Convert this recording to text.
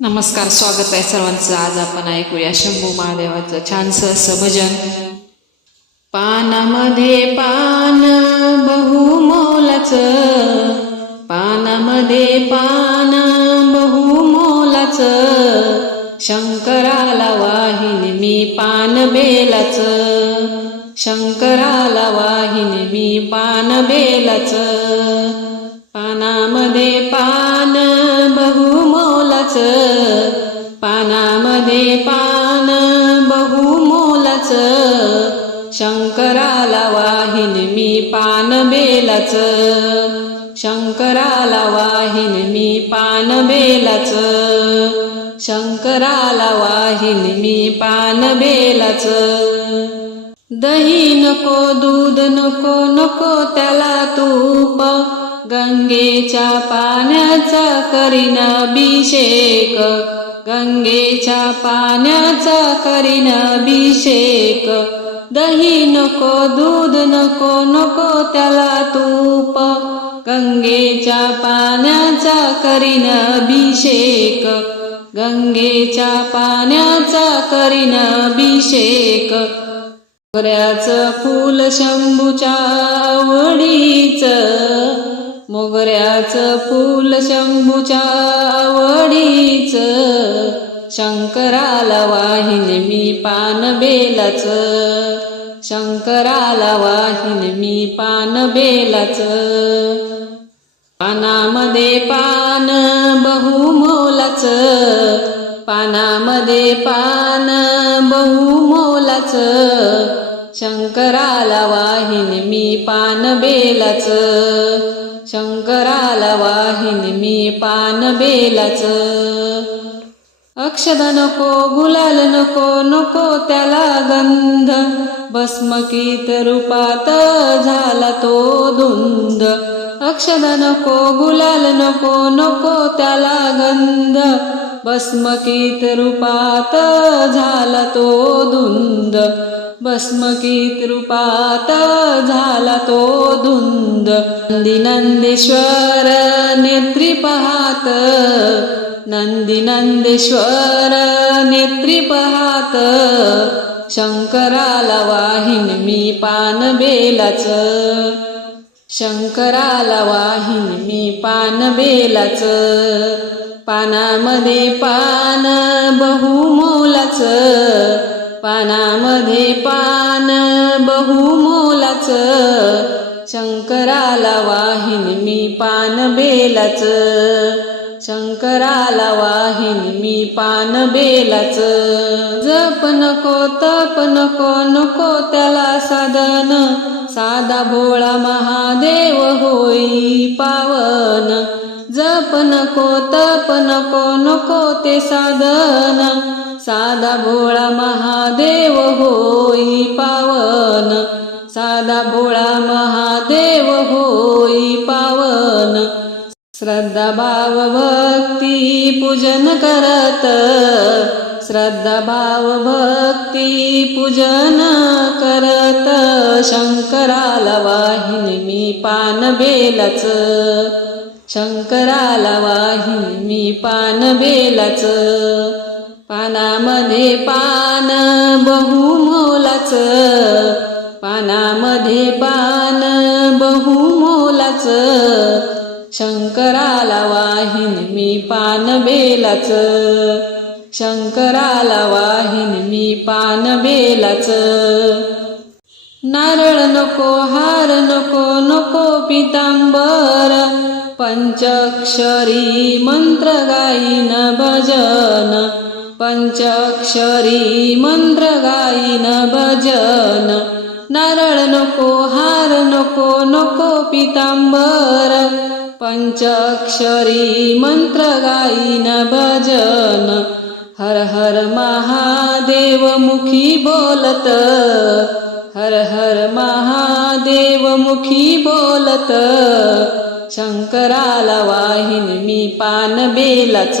नमस्कार स्वागत आहे सर्वांचं. आज आपण ऐकूया शंभू महादेवाचं छानसं असं भजन. पानामध्ये पान बहुमोलाचं. पानामध्ये पान बहुमोलाचं. शंकराला वाहिनी मी पान बेलाचं. शंकराला वाहिनी मी पान बेलाचं. बहुमोलाचं शंकराला वाहिन मी पान बेलाचं शंकराला वाहिन मी पान बेलाचं शंकराला वाहिन मी पान बेलाचं दही नको दूध नको नको त्याला तूप. गंगेच्या पाण्याचा करीन अभिषेक. गंगेच्या पाण्याचा करीन अभिषेक. दही नको दूध नको नको त्याला तूप. गंगेच्या पाण्याचा करीन अभिषेक. गंगेच्या पाण्याचा करीन अभिषेक. मोगऱ्याचं फूल शंभूच्या आवडीचं. मोगऱ्याचं फूल शंभूच्या आवडीचं शंकराला वाहिन मी पान बेलाचं. शंकराला वाहिन मी पान बेलाचं. पानामध्ये पान बहुमोलाचं पानामध्ये पान बहुमोलाचं. शंकराला वाहिन मी पान बेलाचं. शंकराला वाहिन मी पान बेलाचं. अक्षद नको गुलाल नको नको त्याला गंध. भस्मकीत रूपात झाला तो धुंद. अक्षद नको गुलाल नको नको त्याला गंध. भस्मकीत रूपात झाला तो धुंद. भस्मकीत रूपात झाला तो धुंद. नंदी नंदेश्वर नेत्री पहात नंदी नंदेश्वर नेत्री पहात शंकराला वाहिन मी पान बेलाचं. शंकराला वाहिन मी पान बेलाच. पानामध्ये पान बहुमोलाचं. पानामध्ये पान बहुमोलाच. शंकराला वाहिन मी पान बेलाचं. शंकराला वाहिन मी पान बेलाचं. जप नको तप नको नको त्याला साधन. साधा भोळा महादेव होई पावन. जप नको तप नको नको ते साधन. साधा भोळा महादेव होई पावन. साधा भोळा महादेव होई पावन. श्रद्धा भाव भक्ती पूजन करत. श्रद्धा भाव भक्ती पूजन करत. शंकराला वाहिनी मी पान बेलाचं. शंकराला वाहिनी मी पान बेलाचं. पानामध्ये पान बहुमोलाचं. पानामध्ये पान बहुमोलाचं. शंकराला वाहिन मी पान बेलाचं. शंकराला वाहिन मी पान बेलाचं. नारळ नको हार नको नको पितांबर. पंचक्षरी मंत्र गाईन भजन. पंचक्षरी मंत्र गाईन भजन। नारळ नको हार नको नको पितांबर। पंचक्षरी मंत्र गाईन भजन। हर हर महादेव मुखी बोलत। हर हर महादेव मुखी बोलत। शंकराला वाहिन मी पान बेलाच।